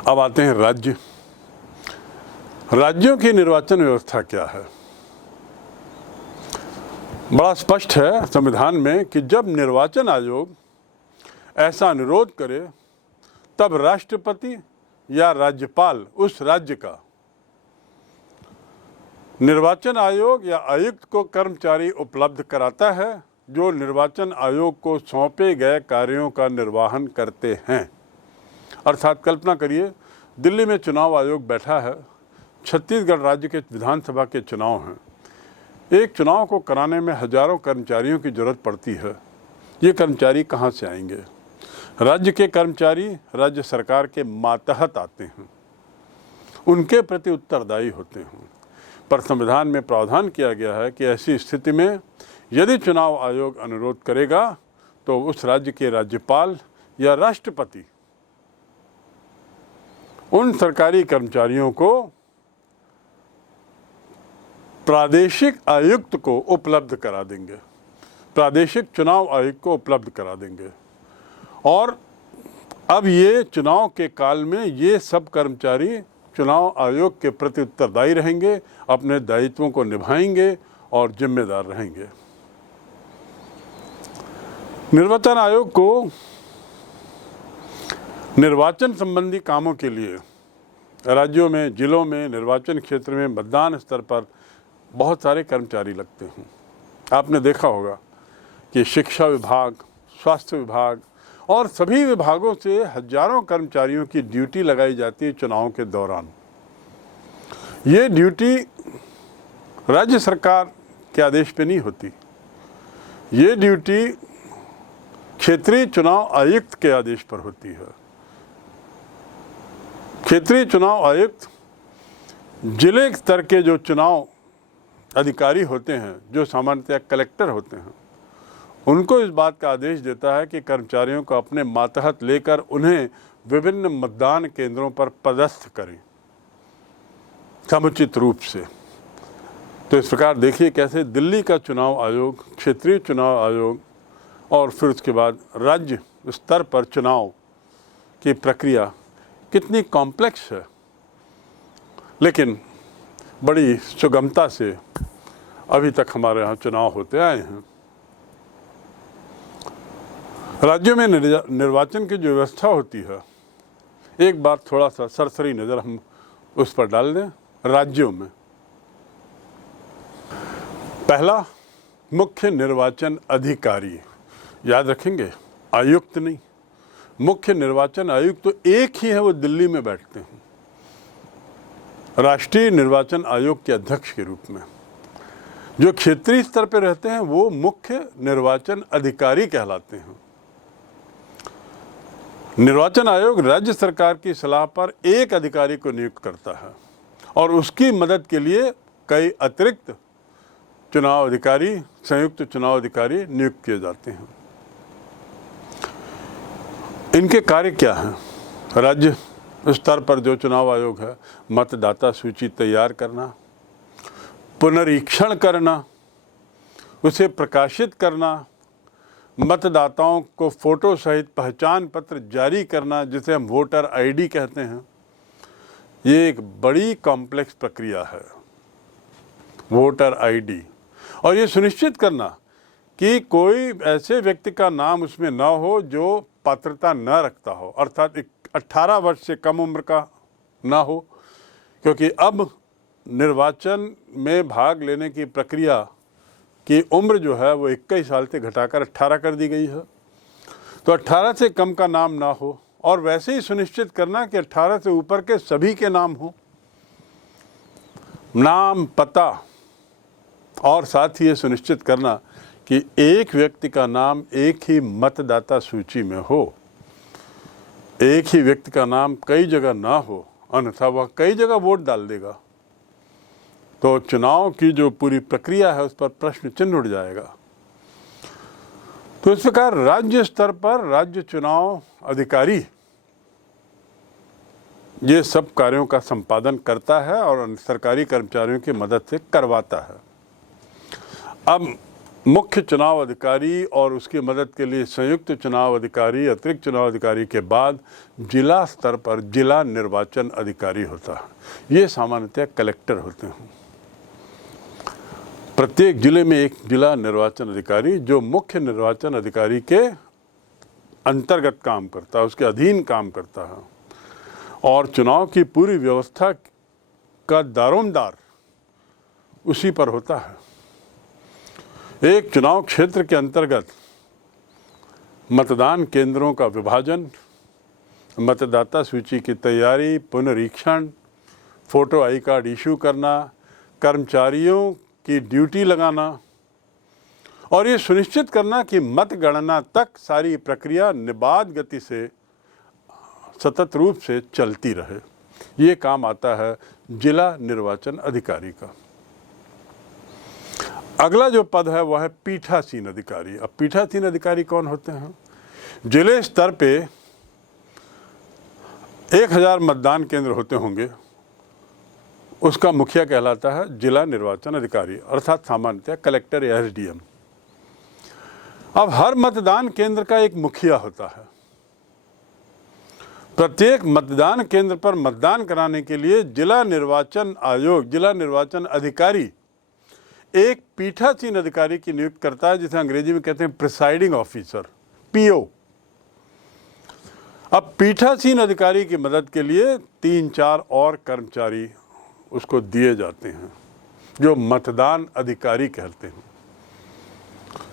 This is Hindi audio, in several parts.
अब आते हैं राज्य। राज्यों की निर्वाचन व्यवस्था क्या है? बड़ा स्पष्ट है संविधान में कि जब निर्वाचन आयोग ऐसा अनुरोध करे तब राष्ट्रपति या राज्यपाल उस राज्य का निर्वाचन आयोग या आयुक्त को कर्मचारी उपलब्ध कराता है जो निर्वाचन आयोग को सौंपे गए कार्यों का निर्वहन करते हैं। अर्थात कल्पना करिए, दिल्ली में चुनाव आयोग बैठा है, छत्तीसगढ़ राज्य के विधानसभा के चुनाव हैं। एक चुनाव को कराने में हजारों कर्मचारियों की जरूरत पड़ती है। ये कर्मचारी कहाँ से आएंगे? राज्य के कर्मचारी राज्य सरकार के मातहत आते हैं, उनके प्रति उत्तरदायी होते हैं। पर संविधान में प्रावधान किया गया है कि ऐसी स्थिति में यदि चुनाव आयोग अनुरोध करेगा तो उस राज्य के राज्यपाल या राष्ट्रपति उन सरकारी कर्मचारियों को प्रादेशिक आयुक्त को उपलब्ध करा देंगे, प्रादेशिक चुनाव आयुक्त को उपलब्ध करा देंगे। और अब ये चुनाव के काल में ये सब कर्मचारी चुनाव आयोग के प्रति उत्तरदायी रहेंगे, अपने दायित्वों को निभाएंगे और जिम्मेदार रहेंगे। निर्वाचन आयोग को निर्वाचन संबंधी कामों के लिए राज्यों में, जिलों में, निर्वाचन क्षेत्र में, मतदान स्तर पर बहुत सारे कर्मचारी लगते हैं। आपने देखा होगा कि शिक्षा विभाग, स्वास्थ्य विभाग और सभी विभागों से हजारों कर्मचारियों की ड्यूटी लगाई जाती है चुनाव के दौरान। ये ड्यूटी राज्य सरकार के आदेश पे नहीं होती, ये ड्यूटी क्षेत्रीय चुनाव आयुक्त के आदेश पर होती है। क्षेत्रीय चुनाव आयुक्त जिले स्तर के जो चुनाव अधिकारी होते हैं, जो सामान्यतः कलेक्टर होते हैं, उनको इस बात का आदेश देता है कि कर्मचारियों को अपने मातहत लेकर उन्हें विभिन्न मतदान केंद्रों पर पदस्थ करें समुचित रूप से। तो इस प्रकार देखिए कैसे दिल्ली का चुनाव आयोग, क्षेत्रीय चुनाव आयोग और फिर उसके बाद राज्य स्तर पर चुनाव की प्रक्रिया कितनी कॉम्प्लेक्स है, लेकिन बड़ी सुगमता से अभी तक हमारे यहाँ चुनाव होते आए हैं। राज्यों में निर्वाचन की जो व्यवस्था होती है, एक बार थोड़ा सा सरसरी नज़र हम उस पर डाल दें। राज्यों में पहला, मुख्य निर्वाचन अधिकारी। याद रखेंगे, आयुक्त नहीं, मुख्य निर्वाचन आयुक्त तो एक ही है, वो दिल्ली में बैठते हैं राष्ट्रीय निर्वाचन आयोग के अध्यक्ष के रूप में। जो क्षेत्रीय स्तर पर रहते हैं वो मुख्य निर्वाचन अधिकारी कहलाते हैं। निर्वाचन आयोग राज्य सरकार की सलाह पर एक अधिकारी को नियुक्त करता है और उसकी मदद के लिए कई अतिरिक्त चुनाव अधिकारी, संयुक्त चुनाव अधिकारी नियुक्त किए जाते हैं। इनके कार्य क्या हैं? राज्य स्तर पर जो चुनाव आयोग है, मतदाता सूची तैयार करना, पुनरीक्षण करना, उसे प्रकाशित करना, मतदाताओं को फोटो सहित पहचान पत्र जारी करना, जिसे हम वोटर आईडी कहते हैं। ये एक बड़ी कॉम्प्लेक्स प्रक्रिया है, वोटर आईडी। और ये सुनिश्चित करना कि कोई ऐसे व्यक्ति का नाम उसमें ना हो जो पात्रता न रखता हो, अर्थात 18 वर्ष से कम उम्र का ना हो, क्योंकि अब निर्वाचन में भाग लेने की प्रक्रिया की उम्र जो है वो 21 साल से घटाकर 18 कर दी गई है। तो 18 से कम का नाम ना हो, और वैसे ही सुनिश्चित करना कि 18 से ऊपर के सभी के नाम हो, नाम, पता, और साथ ही ये सुनिश्चित करना कि एक व्यक्ति का नाम एक ही मतदाता सूची में हो, एक ही व्यक्ति का नाम कई जगह ना हो, अन्यथा वह कई जगह वोट डाल देगा तो चुनाव की जो पूरी प्रक्रिया है उस पर प्रश्न चिन्ह उठ जाएगा। तो इस प्रकार राज्य स्तर पर राज्य चुनाव अधिकारी ये सब कार्यों का संपादन करता है और सरकारी कर्मचारियों की मदद से करवाता है। अब मुख्य चुनाव अधिकारी और उसकी मदद के लिए संयुक्त चुनाव अधिकारी, अतिरिक्त चुनाव अधिकारी के बाद जिला स्तर पर जिला निर्वाचन अधिकारी होता है। ये सामान्यतः कलेक्टर होते हैं। प्रत्येक जिले में एक जिला निर्वाचन अधिकारी जो मुख्य निर्वाचन अधिकारी के अंतर्गत काम करता है, उसके अधीन काम करता है और चुनाव की पूरी व्यवस्था का दारोमदार उसी पर होता है। एक चुनाव क्षेत्र के अंतर्गत मतदान केंद्रों का विभाजन, मतदाता सूची की तैयारी, पुनरीक्षण, फोटो आई कार्ड इशू करना, कर्मचारियों की ड्यूटी लगाना और ये सुनिश्चित करना कि मतगणना तक सारी प्रक्रिया निर्बाध गति से सतत रूप से चलती रहे, ये काम आता है जिला निर्वाचन अधिकारी का। अगला जो पद है वह है पीठासीन अधिकारी। अब पीठासीन अधिकारी कौन होते हैं? जिले स्तर पे 1000 मतदान केंद्र होते होंगे, उसका मुखिया कहलाता है जिला निर्वाचन अधिकारी, अर्थात सामान्यतः कलेक्टर या एसडीएम। अब हर मतदान केंद्र का एक मुखिया होता है। प्रत्येक मतदान केंद्र पर मतदान कराने के लिए जिला निर्वाचन आयोग, जिला निर्वाचन अधिकारी एक पीठासीन अधिकारी की नियुक्ति करता है, जिसे अंग्रेजी में कहते हैं प्रिसाइडिंग ऑफिसर, पीओ। अब पीठासीन अधिकारी की मदद के लिए 3-4 और कर्मचारी उसको दिए जाते हैं जो मतदान अधिकारी कहते हैं।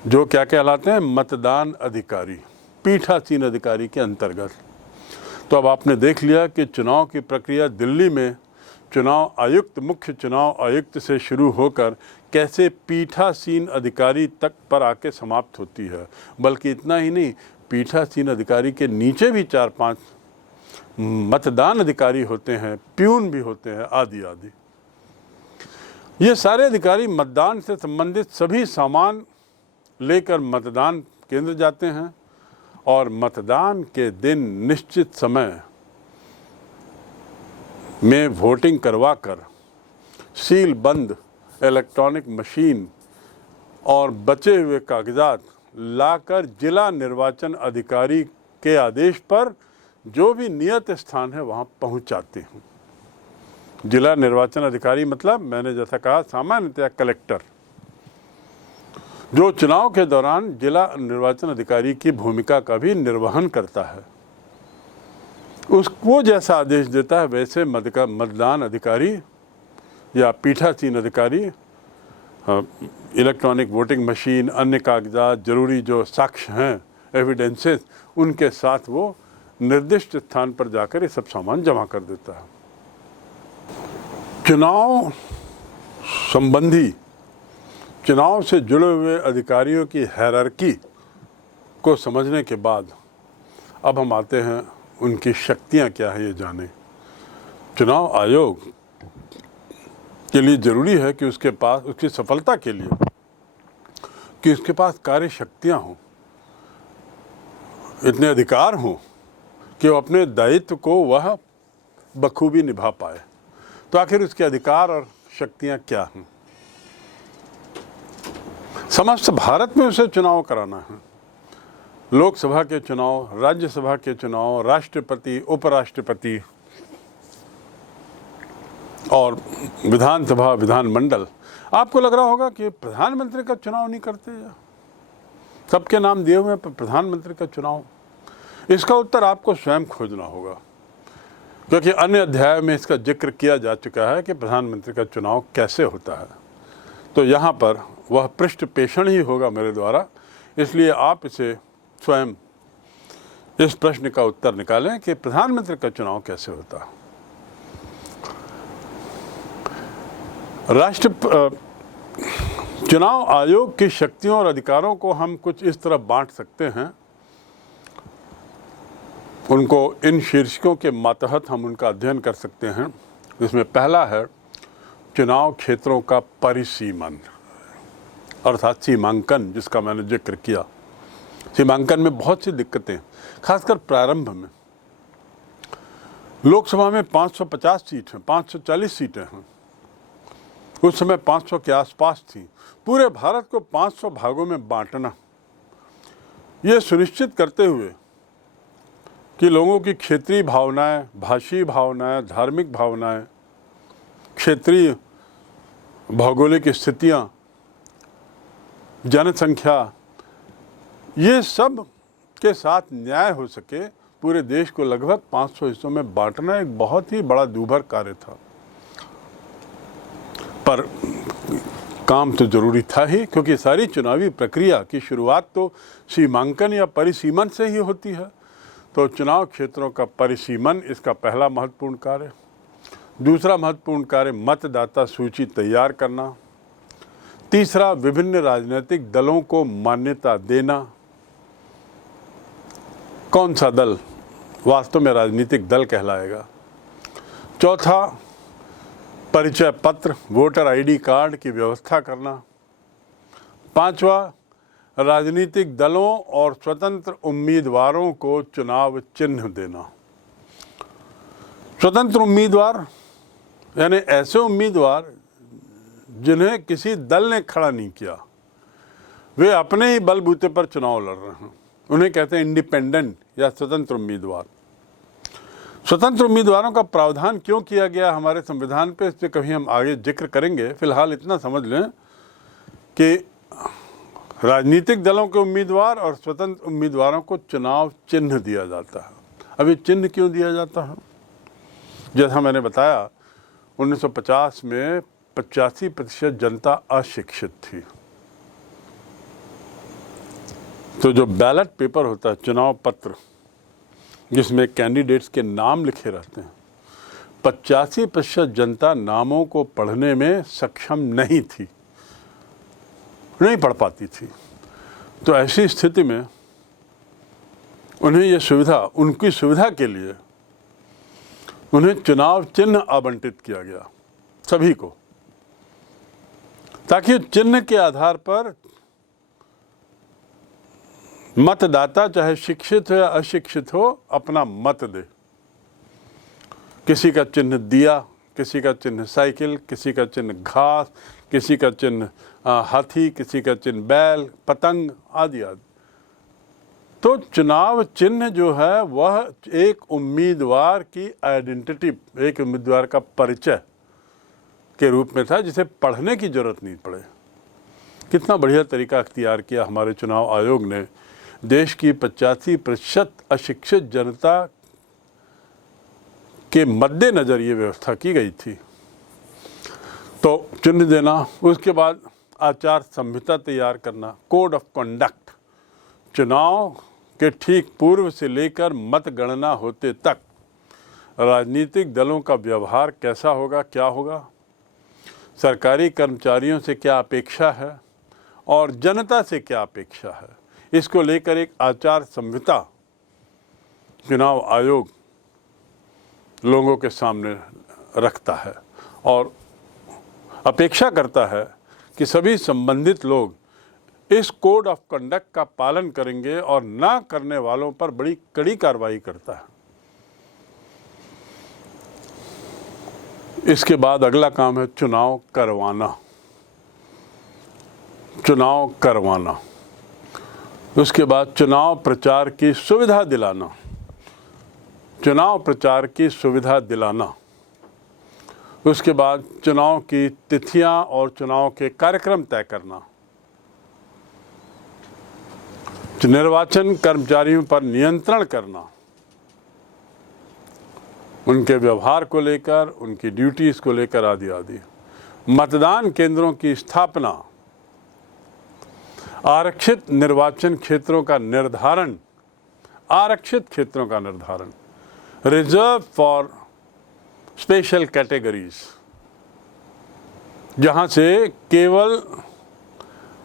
जो क्या कहलाते हैं? मतदान अधिकारी, पीठासीन अधिकारी के अंतर्गत। तो अब आपने देख लिया कि चुनाव की प्रक्रिया दिल्ली में चुनाव आयुक्त, मुख्य चुनाव आयुक्त से शुरू होकर कैसे पीठासीन अधिकारी तक पर आके समाप्त होती है। बल्कि इतना ही नहीं, पीठासीन अधिकारी के नीचे भी 4-5 मतदान अधिकारी होते हैं, प्यून भी होते हैं, आदि आदि। ये सारे अधिकारी मतदान से संबंधित सभी सामान लेकर मतदान केंद्र जाते हैं और मतदान के दिन निश्चित समय में वोटिंग करवाकर सील बंद इलेक्ट्रॉनिक मशीन और बचे हुए कागजात लाकर जिला निर्वाचन अधिकारी के आदेश पर जो भी नियत स्थान है वहां पहुंचाते हैं। जिला निर्वाचन अधिकारी मतलब मैंने जैसा कहा सामान्यतः कलेक्टर, जो चुनाव के दौरान जिला निर्वाचन अधिकारी की भूमिका का भी निर्वहन करता है। उसको जैसा आदेश देता है वैसे मतदान अधिकारी या पीठासीन अधिकारी इलेक्ट्रॉनिक वोटिंग मशीन, अन्य कागजात, जरूरी जो साक्ष्य हैं, एविडेंसेस, उनके साथ वो निर्दिष्ट स्थान पर जाकर ये सब सामान जमा कर देता है। चुनाव संबंधी, चुनाव से जुड़े हुए अधिकारियों की हायरार्की को समझने के बाद अब हम आते हैं उनकी शक्तियां क्या है ये जाने। चुनाव आयोग के लिए जरूरी है कि उसके पास, उसकी सफलता के लिए, कि उसके पास कार्य शक्तियां हों, इतने अधिकार हों कि वो अपने दायित्व को वह बखूबी निभा पाए। तो आखिर उसके अधिकार और शक्तियां क्या हैं? समस्त भारत में उसे चुनाव कराना है। लोकसभा के चुनाव, राज्यसभा के चुनाव, राष्ट्रपति, उपराष्ट्रपति और विधानसभा, विधानमंडल। आपको लग रहा होगा कि प्रधानमंत्री का चुनाव नहीं करते, सबके नाम दिए हुए पर प्रधानमंत्री का चुनाव। इसका उत्तर आपको स्वयं खोजना होगा, क्योंकि अन्य अध्याय में इसका जिक्र किया जा चुका है कि प्रधानमंत्री का चुनाव कैसे होता है। तो यहाँ पर वह पृष्ठ पेषण ही होगा मेरे द्वारा, इसलिए आप इसे स्वयं इस प्रश्न का उत्तर निकालें कि प्रधानमंत्री का चुनाव कैसे होता है। चुनाव आयोग की शक्तियों और अधिकारों को हम कुछ इस तरह बांट सकते हैं, उनको इन शीर्षकों के मातहत हम उनका अध्ययन कर सकते हैं। जिसमें पहला है चुनाव क्षेत्रों का परिसीमन, अर्थात सीमांकन, जिसका मैंने जिक्र किया। सीमांकन में बहुत सी दिक्कतें, खासकर प्रारंभ में। लोकसभा में 550 सीट हैं, 540 सीटें हैं, उस समय 500 के आसपास थी। पूरे भारत को 500 भागों में बांटना, ये सुनिश्चित करते हुए कि लोगों की क्षेत्रीय भावनाएं, भाषीय भावनाएं, धार्मिक भावनाएं, क्षेत्रीय भौगोलिक स्थितियां, जनसंख्या, ये सब के साथ न्याय हो सके, पूरे देश को लगभग 500 हिस्सों में बांटना एक बहुत ही बड़ा दूभर कार्य था। पर काम तो जरूरी था ही, क्योंकि सारी चुनावी प्रक्रिया की शुरुआत तो सीमांकन या परिसीमन से ही होती है। तो चुनाव क्षेत्रों का परिसीमन इसका पहला महत्वपूर्ण कार्य। दूसरा महत्वपूर्ण कार्य मतदाता सूची तैयार करना। तीसरा, विभिन्न राजनीतिक दलों को मान्यता देना। कौन सा दल वास्तव में राजनीतिक दल कहलाएगा। चौथा, परिचय पत्र, वोटर आईडी कार्ड की व्यवस्था करना। पांचवा, राजनीतिक दलों और स्वतंत्र उम्मीदवारों को चुनाव चिन्ह देना। स्वतंत्र उम्मीदवार यानी ऐसे उम्मीदवार जिन्हें किसी दल ने खड़ा नहीं किया, वे अपने ही बलबूते पर चुनाव लड़ रहे हैं, उन्हें कहते हैं इंडिपेंडेंट या स्वतंत्र उम्मीदवार। स्वतंत्र उम्मीदवारों का प्रावधान क्यों किया गया हमारे संविधान पे, इस पर कभी हम आगे जिक्र करेंगे। फिलहाल इतना समझ लें कि राजनीतिक दलों के उम्मीदवार और स्वतंत्र उम्मीदवारों को चुनाव चिन्ह दिया जाता है। अब ये चिन्ह क्यों दिया जाता है? जैसा मैंने बताया, 1950 में 85% जनता अशिक्षित थी। तो जो बैलेट पेपर होता है, चुनाव पत्र, जिसमें कैंडिडेट्स के नाम लिखे रहते हैं, 85% जनता नामों को पढ़ने में सक्षम नहीं थी, नहीं पढ़ पाती थी। तो ऐसी स्थिति में उन्हें ये सुविधा, उनकी सुविधा के लिए उन्हें चुनाव चिन्ह आवंटित किया गया सभी को, ताकि चिन्ह के आधार पर मतदाता चाहे शिक्षित हो या अशिक्षित हो अपना मत दे। किसी का चिन्ह दिया, किसी का चिन्ह साइकिल, किसी का चिन्ह घास, किसी का चिन्ह हाथी, किसी का चिन्ह बैल, पतंग आदि आदि। तो चुनाव चिन्ह जो है वह एक उम्मीदवार की आइडेंटिटी, एक उम्मीदवार का परिचय के रूप में था, जिसे पढ़ने की जरूरत नहीं पड़े। कितना बढ़िया तरीका अख्तियार किया हमारे चुनाव आयोग ने। देश की 85% अशिक्षित जनता के मद्देनजर ये व्यवस्था की गई थी। तो चिन्ह देना, उसके बाद आचार संहिता तैयार करना, कोड ऑफ कंडक्ट, चुनाव के ठीक पूर्व से लेकर मतगणना होते तक राजनीतिक दलों का व्यवहार कैसा होगा, क्या होगा, सरकारी कर्मचारियों से क्या अपेक्षा है और जनता से क्या अपेक्षा है, इसको लेकर एक आचार संहिता चुनाव आयोग लोगों के सामने रखता है और अपेक्षा करता है कि सभी संबंधित लोग इस कोड ऑफ कंडक्ट का पालन करेंगे और ना करने वालों पर बड़ी कड़ी कार्रवाई करता है। इसके बाद अगला काम है चुनाव करवाना। चुनाव करवाना, उसके बाद चुनाव प्रचार की सुविधा दिलाना। चुनाव प्रचार की सुविधा दिलाना, उसके बाद चुनाव की तिथियां और चुनाव के कार्यक्रम तय करना। निर्वाचन कर्मचारियों पर नियंत्रण करना, उनके व्यवहार को लेकर, उनकी ड्यूटीज को लेकर आदि आदि। मतदान केंद्रों की स्थापना, आरक्षित निर्वाचन क्षेत्रों का निर्धारण, आरक्षित क्षेत्रों का निर्धारण, रिजर्व फॉर स्पेशल कैटेगरीज, जहां से केवल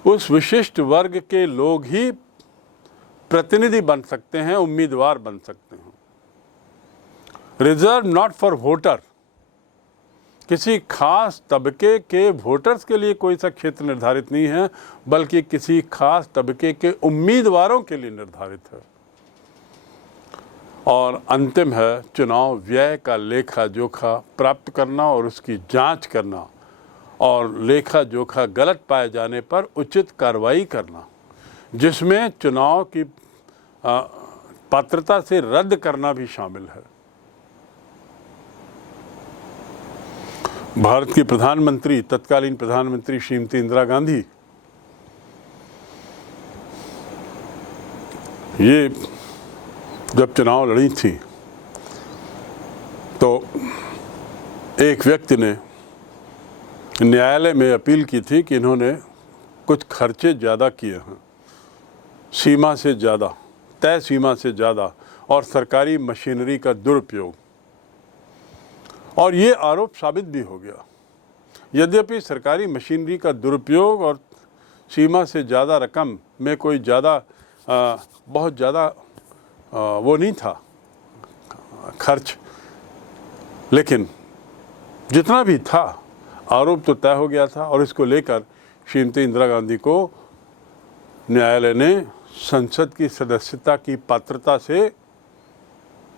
उस विशिष्ट वर्ग के लोग ही प्रतिनिधि बन सकते हैं, उम्मीदवार बन सकते हैं। रिजर्व नॉट फॉर वोटर, किसी खास तबके के वोटर्स के लिए कोई सा क्षेत्र निर्धारित नहीं है, बल्कि किसी खास तबके के उम्मीदवारों के लिए निर्धारित है। और अंतिम है चुनाव व्यय का लेखा जोखा प्राप्त करना और उसकी जांच करना और लेखा जोखा गलत पाए जाने पर उचित कार्रवाई करना, जिसमें चुनाव की पात्रता से रद्द करना भी शामिल है। भारत की प्रधानमंत्री, तत्कालीन प्रधानमंत्री श्रीमती इंदिरा गांधी, ये जब चुनाव लड़ी थी तो एक व्यक्ति ने न्यायालय में अपील की थी कि इन्होंने कुछ खर्चे ज़्यादा किए हैं, सीमा से ज़्यादा, तय सीमा से ज़्यादा, और सरकारी मशीनरी का दुरुपयोग, और ये आरोप साबित भी हो गया। यद्यपि सरकारी मशीनरी का दुरुपयोग और सीमा से ज़्यादा रकम में कोई बहुत ज़्यादा वो नहीं था खर्च, लेकिन जितना भी था आरोप तो तय हो गया था, और इसको लेकर श्रीमती इंदिरा गांधी को न्यायालय ने संसद की सदस्यता की पात्रता से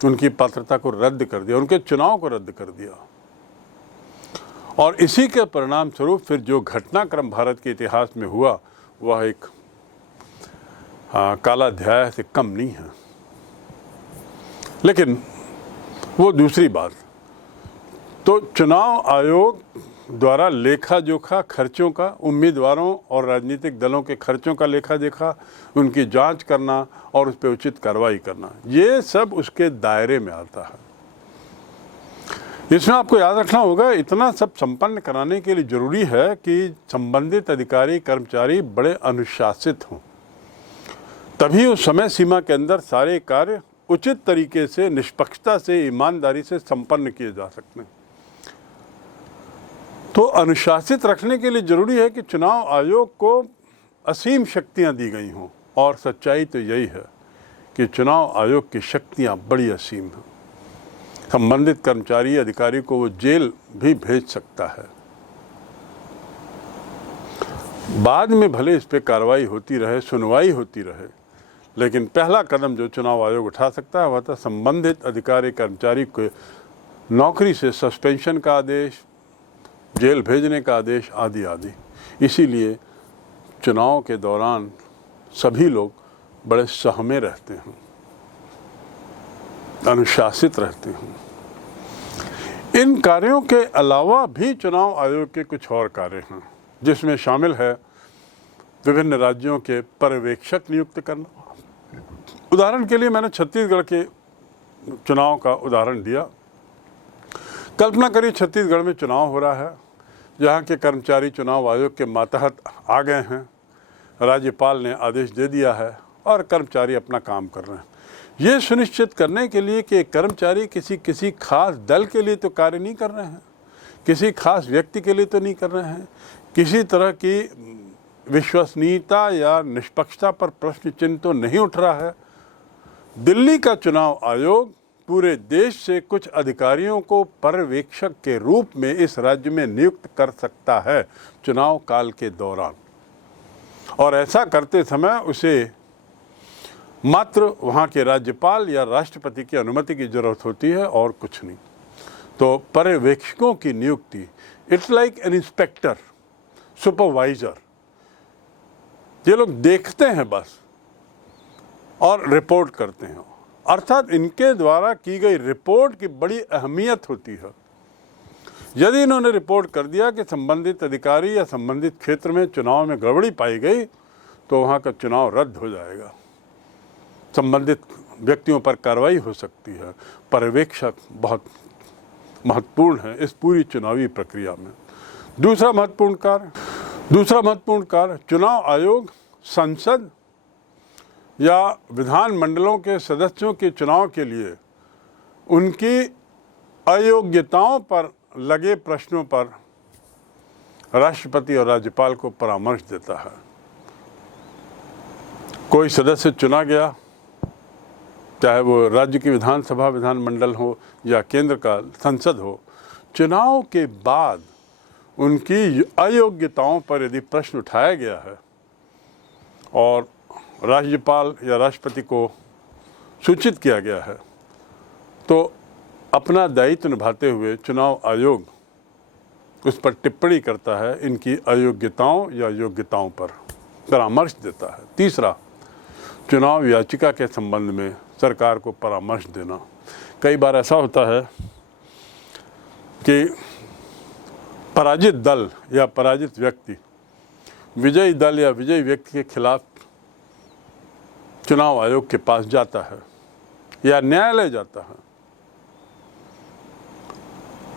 उनकी पात्रता को रद्द कर दिया, उनके चुनाव को रद्द कर दिया। और इसी के परिणाम स्वरूप फिर जो घटनाक्रम भारत के इतिहास में हुआ वह एक काला अध्याय से कम नहीं है। लेकिन वो दूसरी बात। तो चुनाव आयोग द्वारा लेखा जोखा खर्चों का, उम्मीदवारों और राजनीतिक दलों के खर्चों का लेखा जोखा, उनकी जांच करना और उस पर उचित कार्रवाई करना, ये सब उसके दायरे में आता है। इसमें आपको याद रखना होगा, इतना सब संपन्न कराने के लिए जरूरी है कि संबंधित अधिकारी कर्मचारी बड़े अनुशासित हों, तभी उस समय सीमा के अंदर सारे कार्य उचित तरीके से, निष्पक्षता से, ईमानदारी से संपन्न किए जा सकते हैं। तो अनुशासित रखने के लिए जरूरी है कि चुनाव आयोग को असीम शक्तियां दी गई हों, और सच्चाई तो यही है कि चुनाव आयोग की शक्तियां बड़ी असीम हैं। संबंधित कर्मचारी, अधिकारी को वो जेल भी भेज सकता है। बाद में भले इस पे कार्रवाई होती रहे, सुनवाई होती रहे, लेकिन पहला कदम जो चुनाव आयोग उठा सकता है वह था संबंधित अधिकारी कर्मचारी को नौकरी से सस्पेंशन का आदेश, जेल भेजने का आदेश आदि आदि। इसीलिए चुनाव के दौरान सभी लोग बड़े सहमे रहते हैं, अनुशासित रहते हैं। इन कार्यों के अलावा भी चुनाव आयोग के कुछ और कार्य हैं, जिसमें शामिल है विभिन्न राज्यों के पर्यवेक्षक नियुक्त करना। उदाहरण के लिए मैंने छत्तीसगढ़ के चुनाव का उदाहरण दिया। कल्पना करिए छत्तीसगढ़ में चुनाव हो रहा है, जहाँ के कर्मचारी चुनाव आयोग के मातहत आ गए हैं, राज्यपाल ने आदेश दे दिया है और कर्मचारी अपना काम कर रहे हैं। ये सुनिश्चित करने के लिए कि कर्मचारी किसी खास दल के लिए तो कार्य नहीं कर रहे हैं, किसी खास व्यक्ति के लिए तो नहीं कर रहे हैं, किसी तरह की विश्वसनीयता या निष्पक्षता पर प्रश्न चिन्ह तो नहीं उठ रहा है। दिल्ली का चुनाव आयोग पूरे देश से कुछ अधिकारियों को पर्यवेक्षक के रूप में इस राज्य में नियुक्त कर सकता है चुनाव काल के दौरान, और ऐसा करते समय उसे मात्र वहाँ के राज्यपाल या राष्ट्रपति की अनुमति की जरूरत होती है और कुछ नहीं। तो पर्यवेक्षकों की नियुक्ति, it's like an inspector, supervisor. ये लोग देखते हैं बस और रिपोर्ट करते हैं, अर्थात इनके द्वारा की गई रिपोर्ट की बड़ी अहमियत होती है। यदि इन्होंने रिपोर्ट कर दिया कि संबंधित अधिकारी या संबंधित क्षेत्र में चुनाव में गड़बड़ी पाई गई, तो वहाँ का चुनाव रद्द हो जाएगा, संबंधित व्यक्तियों पर कार्रवाई हो सकती है। पर्यवेक्षक बहुत महत्वपूर्ण है इस पूरी चुनावी प्रक्रिया में। दूसरा महत्वपूर्ण कार्य, चुनाव आयोग संसद या विधान मंडलों के सदस्यों के चुनाव के लिए उनकी अयोग्यताओं पर लगे प्रश्नों पर राष्ट्रपति और राज्यपाल को परामर्श देता है। कोई सदस्य चुना गया, चाहे वो राज्य की विधानसभा, विधानमंडल हो या केंद्र का संसद हो, चुनाव के बाद उनकी अयोग्यताओं पर यदि प्रश्न उठाया गया है और राज्यपाल या राष्ट्रपति को सूचित किया गया है, तो अपना दायित्व निभाते हुए चुनाव आयोग उस पर टिप्पणी करता है, इनकी अयोग्यताओं या योग्यताओं पर परामर्श देता है। तीसरा, चुनाव याचिका के संबंध में सरकार को परामर्श देना। कई बार ऐसा होता है कि पराजित दल या पराजित व्यक्ति विजयी दल या विजयी व्यक्ति के खिलाफ चुनाव आयोग के पास जाता है या न्यायालय जाता है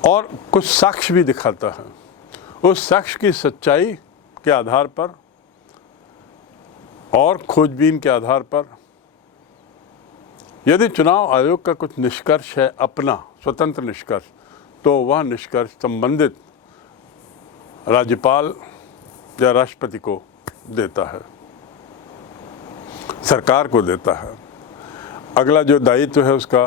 और कुछ साक्ष्य भी दिखाता है। उस साक्ष्य की सच्चाई के आधार पर और खोजबीन के आधार पर यदि चुनाव आयोग का कुछ निष्कर्ष है, अपना स्वतंत्र निष्कर्ष, तो वह निष्कर्ष संबंधित राज्यपाल या राष्ट्रपति को देता है, सरकार को देता है। अगला जो दायित्व है उसका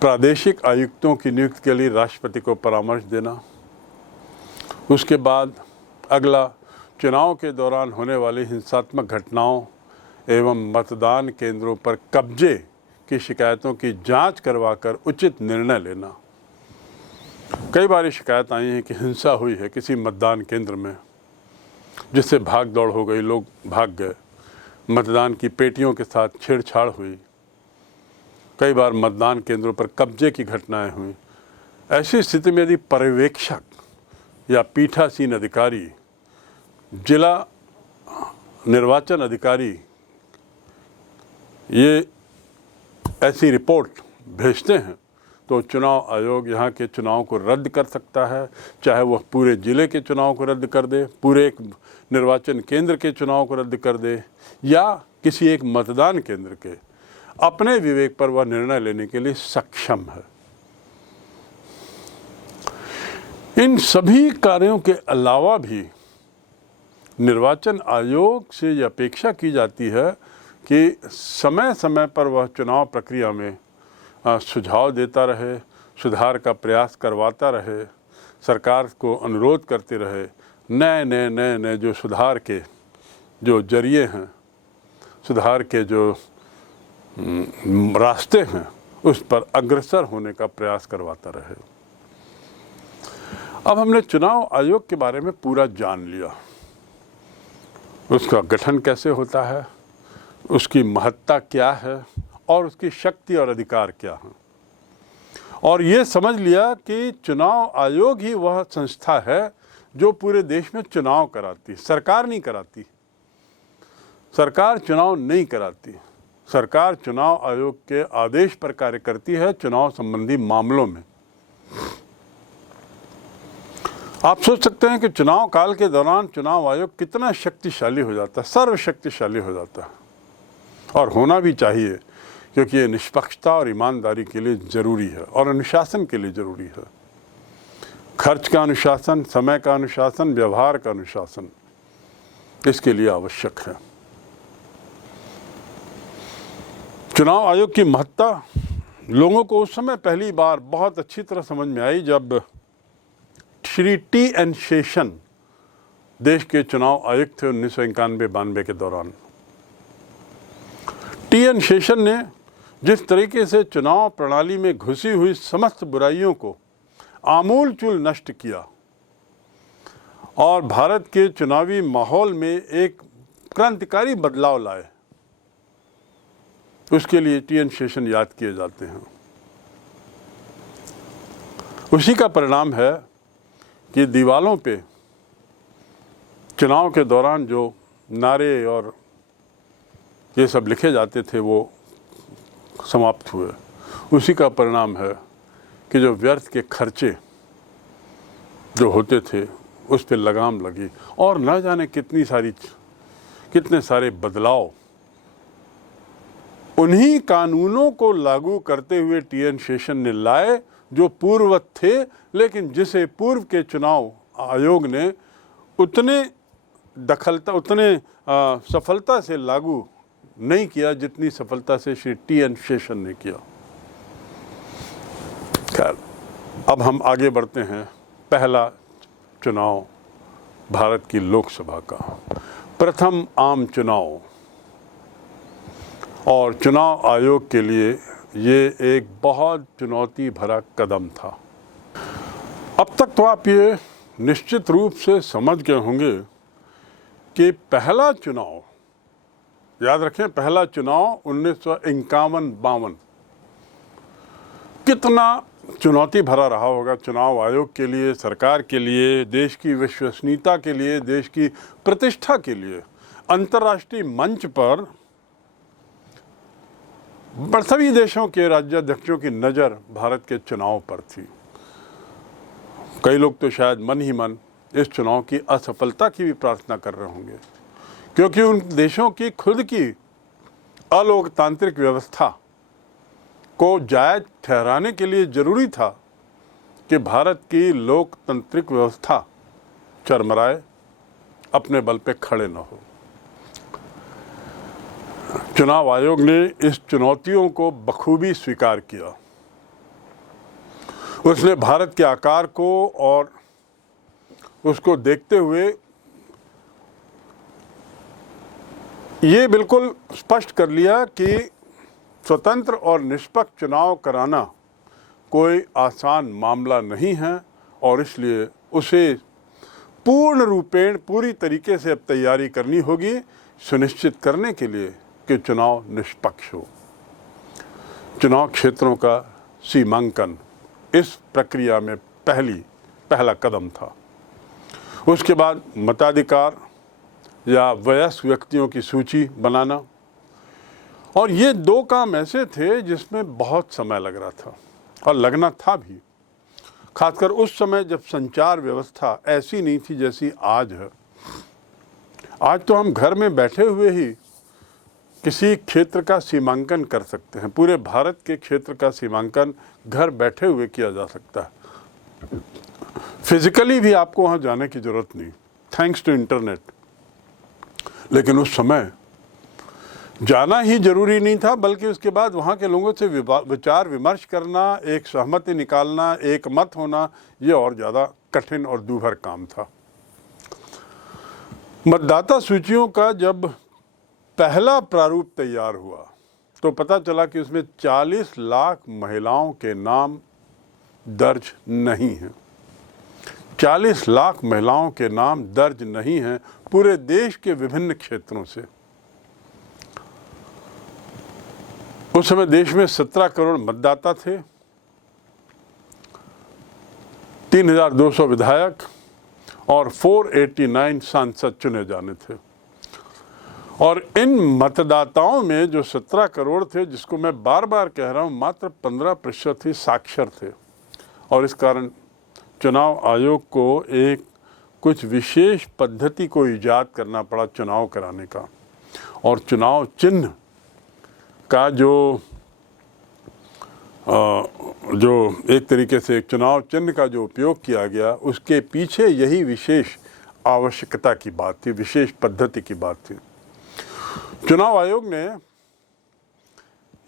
प्रादेशिक आयुक्तों की नियुक्ति के लिए राष्ट्रपति को परामर्श देना। उसके बाद अगला, चुनाव के दौरान होने वाली हिंसात्मक घटनाओं एवं मतदान केंद्रों पर कब्जे की शिकायतों की जांच करवाकर उचित निर्णय लेना। कई बार शिकायत आई है कि हिंसा हुई है किसी मतदान केंद्र में, जिससे भाग दौड़ हो गई, लोग भाग गए, मतदान की पेटियों के साथ छेड़छाड़ हुई, कई बार मतदान केंद्रों पर कब्जे की घटनाएं हुई। ऐसी स्थिति में यदि पर्यवेक्षक या पीठासीन अधिकारी, जिला निर्वाचन अधिकारी ये ऐसी रिपोर्ट भेजते हैं तो चुनाव आयोग यहाँ के चुनाव को रद्द कर सकता है, चाहे वह पूरे ज़िले के चुनाव को रद्द कर दे, पूरे एक निर्वाचन केंद्र के चुनाव को रद्द कर दे, या किसी एक मतदान केंद्र के। अपने विवेक पर वह निर्णय लेने के लिए सक्षम है। इन सभी कार्यों के अलावा भी निर्वाचन आयोग से यह अपेक्षा की जाती है कि समय समय पर वह चुनाव प्रक्रिया में सुझाव देता रहे, सुधार का प्रयास करवाता रहे, सरकार को अनुरोध करते रहे, नए जो सुधार के जो जरिए हैं, सुधार के जो रास्ते हैं, उस पर अग्रसर होने का प्रयास करवाता रहे। अब हमने चुनाव आयोग के बारे में पूरा जान लिया, उसका गठन कैसे होता है, उसकी महत्ता क्या है और उसकी शक्ति और अधिकार क्या हैं, और ये समझ लिया कि चुनाव आयोग ही वह संस्था है जो पूरे देश में चुनाव कराती। सरकार नहीं कराती, सरकार चुनाव नहीं कराती। सरकार चुनाव आयोग के आदेश पर कार्य करती है चुनाव संबंधी मामलों में। आप सोच सकते हैं कि चुनाव काल के दौरान चुनाव आयोग कितना शक्तिशाली हो जाता है, सर्वशक्तिशाली हो जाता है, और होना भी चाहिए, क्योंकि ये निष्पक्षता और ईमानदारी के लिए ज़रूरी है और अनुशासन के लिए ज़रूरी है। खर्च का अनुशासन, समय का अनुशासन, व्यवहार का अनुशासन इसके लिए आवश्यक है। चुनाव आयोग की महत्ता लोगों को उस समय पहली बार बहुत अच्छी तरह समझ में आई जब श्री टी.एन. शेषन देश के चुनाव आयुक्त थे 1991-92 के दौरान। टी.एन. शेषन ने जिस तरीके से चुनाव प्रणाली में घुसी हुई समस्त बुराइयों को आमूलचूल नष्ट किया और भारत के चुनावी माहौल में एक क्रांतिकारी बदलाव लाए, उसके लिए टी.एन. शेषन याद किए जाते हैं। उसी का परिणाम है कि दीवालों पे चुनाव के दौरान जो नारे और ये सब लिखे जाते थे वो समाप्त हुए। उसी का परिणाम है कि जो व्यर्थ के खर्चे जो होते थे उस पर लगाम लगी और न जाने कितने सारे बदलाव उन्हीं कानूनों को लागू करते हुए टी.एन. शेषन ने लाए जो पूर्ववत थे, लेकिन जिसे पूर्व के चुनाव आयोग ने उतने सफलता से लागू नहीं किया जितनी सफलता से श्री टी.एन. शेषन ने किया। खैर, अब हम आगे बढ़ते हैं। पहला चुनाव भारत की लोकसभा का, प्रथम आम चुनाव, और चुनाव आयोग के लिए ये एक बहुत चुनौती भरा कदम था। अब तक तो आप ये निश्चित रूप से समझ गए होंगे कि पहला चुनाव, याद रखें, पहला चुनाव 1951-52 कितना चुनौती भरा रहा होगा चुनाव आयोग के लिए, सरकार के लिए, देश की विश्वसनीयता के लिए, देश की प्रतिष्ठा के लिए। अंतर्राष्ट्रीय मंच पर सभी देशों के राज्याध्यक्षों की नज़र भारत के चुनाव पर थी। कई लोग तो शायद मन ही मन इस चुनाव की असफलता की भी प्रार्थना कर रहे होंगे, क्योंकि उन देशों की खुद की अलोकतांत्रिक व्यवस्था को जायज ठहराने के लिए जरूरी था कि भारत की लोकतांत्रिक व्यवस्था चरमराए, अपने बल पे खड़े न हो। चुनाव आयोग ने इस चुनौतियों को बखूबी स्वीकार किया। उसने भारत के आकार को और उसको देखते हुए ये बिल्कुल स्पष्ट कर लिया कि स्वतंत्र और निष्पक्ष चुनाव कराना कोई आसान मामला नहीं है, और इसलिए उसे पूर्ण रूपेण पूरी तरीके से अब तैयारी करनी होगी सुनिश्चित करने के लिए कि चुनाव निष्पक्ष हो। चुनाव क्षेत्रों का सीमांकन इस प्रक्रिया में पहला कदम था। उसके बाद मताधिकार या वयस्क व्यक्तियों की सूची बनाना, और ये दो काम ऐसे थे जिसमें बहुत समय लग रहा था और लगना था भी, खासकर उस समय जब संचार व्यवस्था ऐसी नहीं थी जैसी आज है। आज तो हम घर में बैठे हुए ही किसी क्षेत्र का सीमांकन कर सकते हैं। पूरे भारत के क्षेत्र का सीमांकन घर बैठे हुए किया जा सकता है। फिजिकली भी आपको वहाँ जाने की जरूरत नहीं, थैंक्स टू इंटरनेट। लेकिन उस समय जाना ही जरूरी नहीं था, बल्कि उसके बाद वहाँ के लोगों से विचार विमर्श करना, एक सहमति निकालना, एक मत होना, ये और ज़्यादा कठिन और दूभर काम था। मतदाता सूचियों का जब पहला प्रारूप तैयार हुआ तो पता चला कि उसमें 40 लाख महिलाओं के नाम दर्ज नहीं हैं। 40 लाख महिलाओं के नाम दर्ज नहीं हैं पूरे देश के विभिन्न क्षेत्रों से। उस समय देश में 17 करोड़ मतदाता थे, 3200 विधायक और 489 सांसद चुने जाने थे। और इन मतदाताओं में जो 17 करोड़ थे, जिसको मैं बार बार कह रहा हूँ, मात्र 15% ही साक्षर थे। और इस कारण चुनाव आयोग को एक कुछ विशेष पद्धति को ईजाद करना पड़ा चुनाव कराने का। और चुनाव चिन्ह का जो एक तरीके से एक चुनाव चिन्ह का जो उपयोग किया गया, उसके पीछे यही विशेष आवश्यकता की बात थी, विशेष पद्धति की बात थी। चुनाव आयोग ने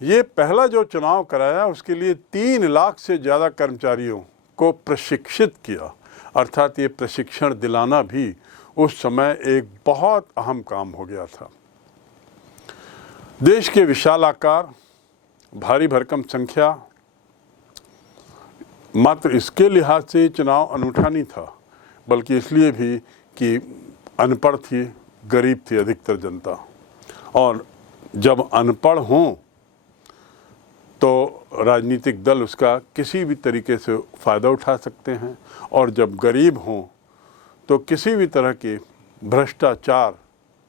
ये पहला जो चुनाव कराया, उसके लिए 3 लाख से ज़्यादा कर्मचारियों को प्रशिक्षित किया। अर्थात ये प्रशिक्षण दिलाना भी उस समय एक बहुत अहम काम हो गया था। देश के विशाल आकार, भारी भरकम संख्या, मात्र इसके लिहाज से चुनाव अनूठा नहीं था, बल्कि इसलिए भी कि अनपढ़ थी, गरीब थी अधिकतर जनता। और जब अनपढ़ हों तो राजनीतिक दल उसका किसी भी तरीके से फ़ायदा उठा सकते हैं, और जब गरीब हों तो किसी भी तरह के भ्रष्टाचार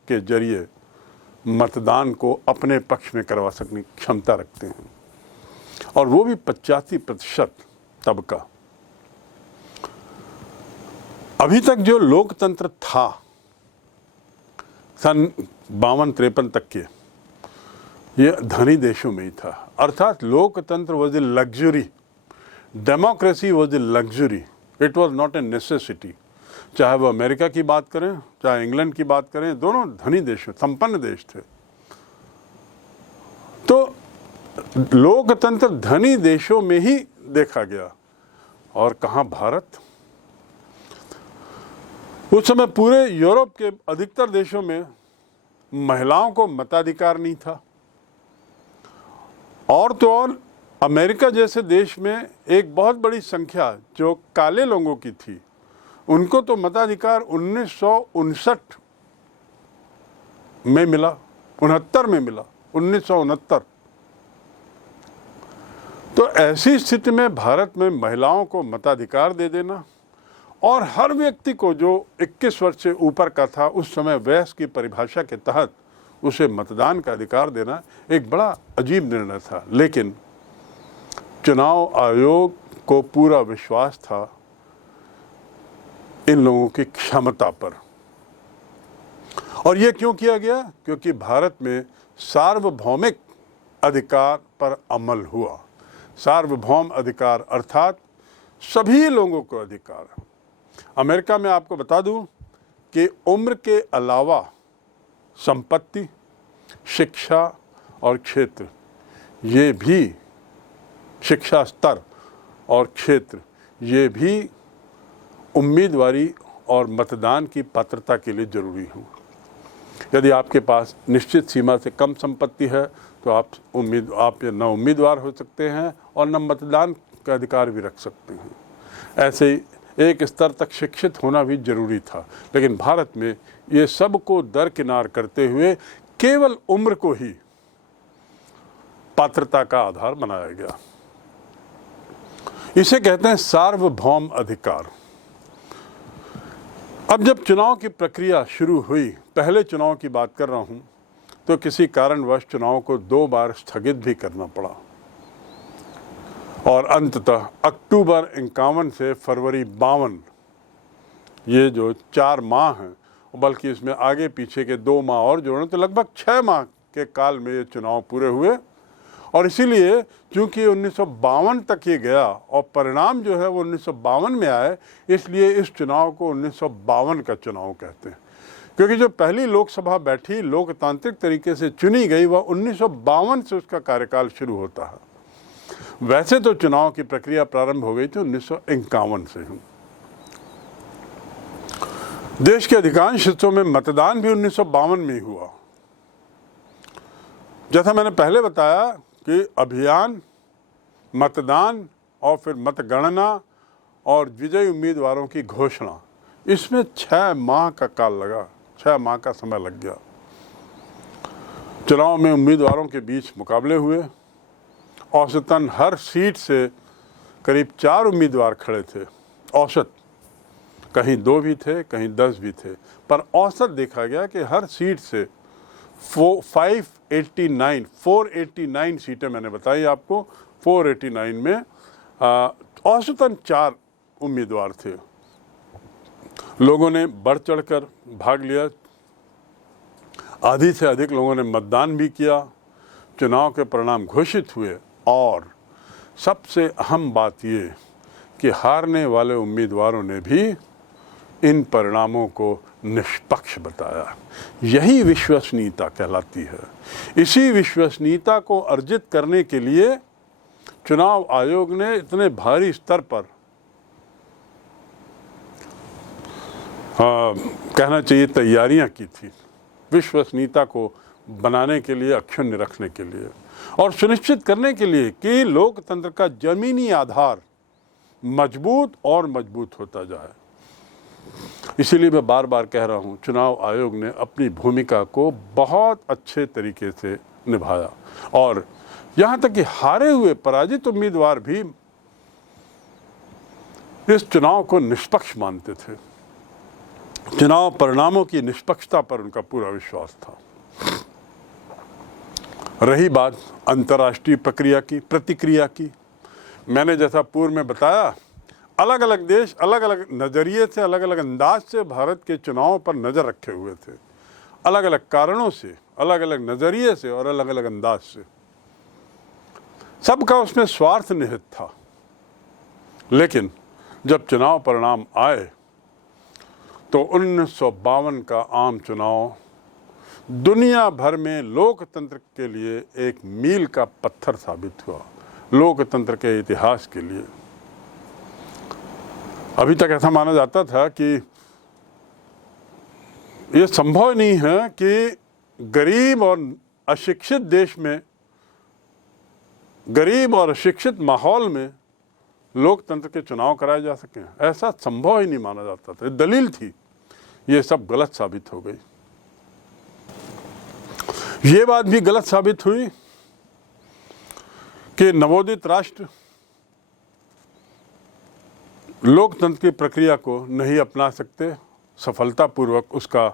के जरिए मतदान को अपने पक्ष में करवा सकने की क्षमता रखते हैं, और वो भी 85% तबका। अभी तक जो लोकतंत्र था सन 52-53 तक के, ये धनी देशों में ही था। अर्थात लोकतंत्र was a luxury, democracy was a luxury, it was not a necessity. चाहे वो अमेरिका की बात करें, चाहे इंग्लैंड की बात करें, दोनों धनी देश, संपन्न देश थे। तो लोकतंत्र धनी देशों में ही देखा गया, और कहाँ भारत। उस समय पूरे यूरोप के अधिकतर देशों में महिलाओं को मताधिकार नहीं था, और तो और अमेरिका जैसे देश में एक बहुत बड़ी संख्या जो काले लोगों की थी, उनको तो मताधिकार 1959 में मिला, 69 में मिला, 1969। तो ऐसी स्थिति में भारत में महिलाओं को मताधिकार दे देना और हर व्यक्ति को जो 21 वर्ष से ऊपर का था, उस समय वयस्क की परिभाषा के तहत उसे मतदान का अधिकार देना एक बड़ा अजीब निर्णय था। लेकिन चुनाव आयोग को पूरा विश्वास था इन लोगों की क्षमता पर। और यह क्यों किया गया? क्योंकि भारत में सार्वभौमिक अधिकार पर अमल हुआ। सार्वभौम अधिकार अर्थात सभी लोगों को अधिकार। अमेरिका में आपको बता दूं कि उम्र के अलावा संपत्ति, शिक्षा और क्षेत्र, ये भी शिक्षा स्तर और क्षेत्र, ये भी उम्मीदवारी और मतदान की पात्रता के लिए जरूरी हो। यदि आपके पास निश्चित सीमा से कम संपत्ति है तो आप न उम्मीदवार हो सकते हैं और न मतदान का अधिकार भी रख सकते हैं। ऐसे ही एक स्तर तक शिक्षित होना भी जरूरी था। लेकिन भारत में ये सब को दरकिनार करते हुए केवल उम्र को ही पात्रता का आधार बनाया गया। इसे कहते हैं सार्वभौम अधिकार। अब जब चुनाव की प्रक्रिया शुरू हुई, पहले चुनाव की बात कर रहा हूं, तो किसी कारणवश चुनाव को 2 बार स्थगित भी करना पड़ा और अंततः अक्टूबर 51 से फरवरी 52, ये जो 4 माह हैं, बल्कि इसमें आगे पीछे के 2 माह और जोड़ें तो लगभग 6 माह के काल में ये चुनाव पूरे हुए। और इसीलिए चूंकि 1952 तक ये गया और परिणाम जो है वो 1952 में आए, इसलिए इस चुनाव को 1952 का चुनाव कहते हैं। क्योंकि जो पहली लोकसभा बैठी, लोकतांत्रिक तरीके से चुनी गई, वह 1952 से उसका कार्यकाल शुरू होता है। वैसे तो चुनाव की प्रक्रिया प्रारंभ हो गई थी 1951 से। देश के अधिकांश हिस्सों में मतदान भी 1952 में ही हुआ। जैसा मैंने पहले बताया कि अभियान, मतदान और फिर मतगणना और विजयी उम्मीदवारों की घोषणा, इसमें 6 माह का काल लगा, 6 माह का समय लग गया। चुनाव में उम्मीदवारों के बीच मुकाबले हुए। औसतन हर सीट से करीब 4 उम्मीदवार खड़े थे। औसत, कहीं 2 भी थे, कहीं 10 भी थे, पर औसत देखा गया कि हर सीट से 489 सीटें मैंने बताई आपको। 489 में औसतन 4 उम्मीदवार थे। लोगों ने बढ़ चढ़कर भाग लिया। आधी से अधिक लोगों ने मतदान भी किया। चुनाव के परिणाम घोषित हुए और सबसे अहम बात ये कि हारने वाले उम्मीदवारों ने भी इन परिणामों को निष्पक्ष बताया। यही विश्वसनीयता कहलाती है। इसी विश्वसनीयता को अर्जित करने के लिए चुनाव आयोग ने इतने भारी स्तर पर कहना चाहिए तैयारियां की थी, विश्वसनीयता को बनाने के लिए, अक्षुण्ण रखने के लिए और सुनिश्चित करने के लिए कि लोकतंत्र का जमीनी आधार मजबूत और मजबूत होता जाए। इसीलिए मैं बार बार कह रहा हूं, चुनाव आयोग ने अपनी भूमिका को बहुत अच्छे तरीके से निभाया और यहां तक कि हारे हुए पराजित उम्मीदवार भी इस चुनाव को निष्पक्ष मानते थे। चुनाव परिणामों की निष्पक्षता पर उनका पूरा विश्वास था। रही बात अंतर्राष्ट्रीय प्रक्रिया की, प्रतिक्रिया की, मैंने जैसा पूर्व में बताया, अलग अलग देश अलग अलग नज़रिए से, अलग अलग अंदाज से भारत के चुनाव पर नज़र रखे हुए थे। अलग अलग कारणों से, अलग अलग नज़रिए से और अलग अलग अंदाज से। सबका उसमें स्वार्थ निहित था। लेकिन जब चुनाव परिणाम आए तो 1952 का आम चुनाव दुनिया भर में लोकतंत्र के लिए एक मील का पत्थर साबित हुआ, लोकतंत्र के इतिहास के लिए। अभी तक ऐसा माना जाता था कि यह संभव नहीं है कि गरीब और अशिक्षित देश में गरीब और शिक्षित माहौल में लोकतंत्र के चुनाव कराए जा सकें, ऐसा संभव ही नहीं माना जाता था। दलील थी, ये सब गलत साबित हो गई। ये बात भी गलत साबित हुई कि नवोदित राष्ट्र लोकतंत्र की प्रक्रिया को नहीं अपना सकते, सफलतापूर्वक उसका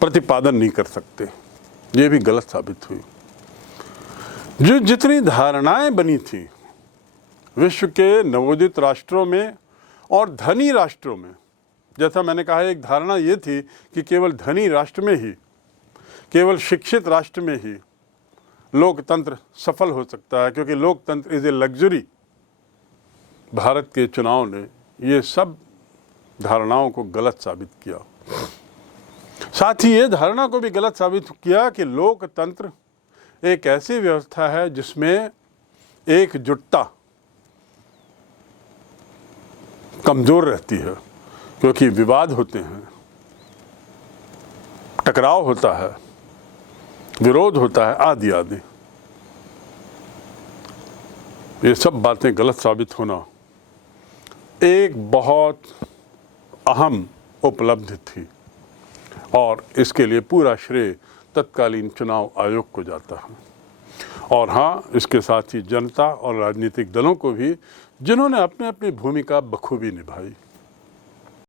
प्रतिपादन नहीं कर सकते। ये भी गलत साबित हुई। जो जितनी धारणाएं बनी थी विश्व के नवोदित राष्ट्रों में और धनी राष्ट्रों में, जैसा मैंने कहा, एक धारणा ये थी कि केवल धनी राष्ट्र में ही, केवल शिक्षित राष्ट्र में ही लोकतंत्र सफल हो सकता है, क्योंकि लोकतंत्र इज ए लग्जरी। भारत के चुनाव ने ये सब धारणाओं को गलत साबित किया। साथ ही ये धारणा को भी गलत साबित किया कि लोकतंत्र एक ऐसी व्यवस्था है जिसमें एकजुटता कमजोर रहती है, क्योंकि विवाद होते हैं, टकराव होता है, विरोध होता है, आदि आदि। ये सब बातें गलत साबित होना एक बहुत अहम उपलब्धि थी, और इसके लिए पूरा श्रेय तत्कालीन चुनाव आयोग को जाता है। और हाँ, इसके साथ ही जनता और राजनीतिक दलों को भी, जिन्होंने अपनी अपनी भूमिका बखूबी निभाई।